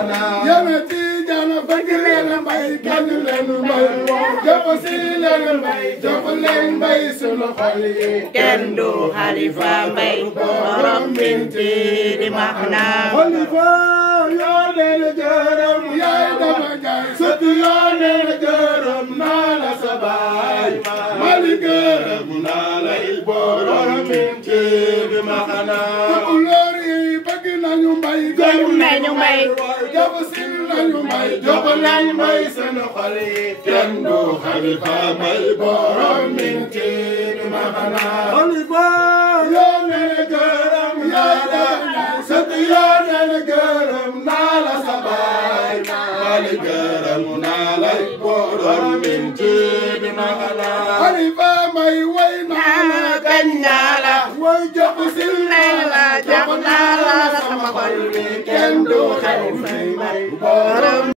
xanaa yamati jana bëgg leen mbay kañ leen mbay jàpp si leen mbay jox leen mbay sunu xol yi kenn du Xalifa Mbay borom binti di Maxna Xalifa yoo leen gërëm yaay dama jaay sut yoo leen gërëm naa la sa baay mali gërëm naa lay borom binti di Maxna tukulóor yi bëgg nañu mbay bëgg nañu mbay jàpp si nañu mbay jox leen mbay sunu xol yi kenn du Xalifa Mbay borom binti di Maxna Xalifa yoo leen gërëm yaay dama sët yoo leen gërëm naa la sa baay mali gërëm naa lay borom binti di Maxna Xalifa Mbay way naa la kañ naa la way jox si naa la jox naa la sama xol bi kenn du Xalifa Mbay